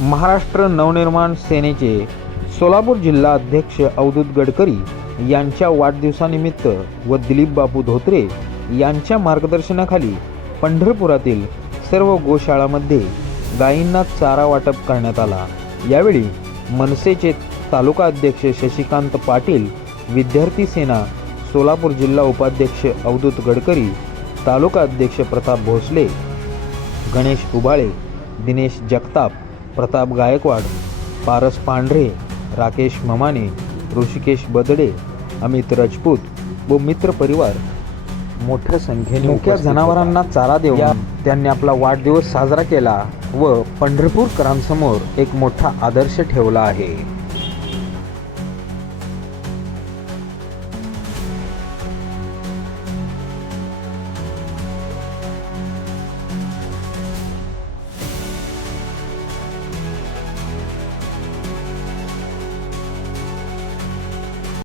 महाराष्ट्र नवनिर्माण सेनेचे सोलापूर जिल्हा अध्यक्ष अवधूत गडकरी यांच्या वाढदिवसानिमित्त व दिलीप बापू धोत्रे यांच्या मार्गदर्शनाखाली पंढरपुरातील सर्व गोशाळामध्ये गायींना चारा वाटप करण्यात आला. यावेळी मनसेचे तालुका अध्यक्ष शशिकांत पाटील विद्यार्थी सेना सोलापूर जिल्हा उपाध्यक्ष अवधूत गडकरी तालुका अध्यक्ष प्रताप भोसले गणेश उबाळे दिनेश जगताप प्रताप गायकवाड पारस पांढरे राकेश ममाने ऋषिकेश बदडे अमित राजपूत व मित्र परिवार मोठ्या संख्येने मुख्या जनावरांना चारा देऊन त्यांनी आपला वाढदिवस साजरा केला व पंढरपूरकरांसमोर एक मोठा आदर्श ठेवला आहे.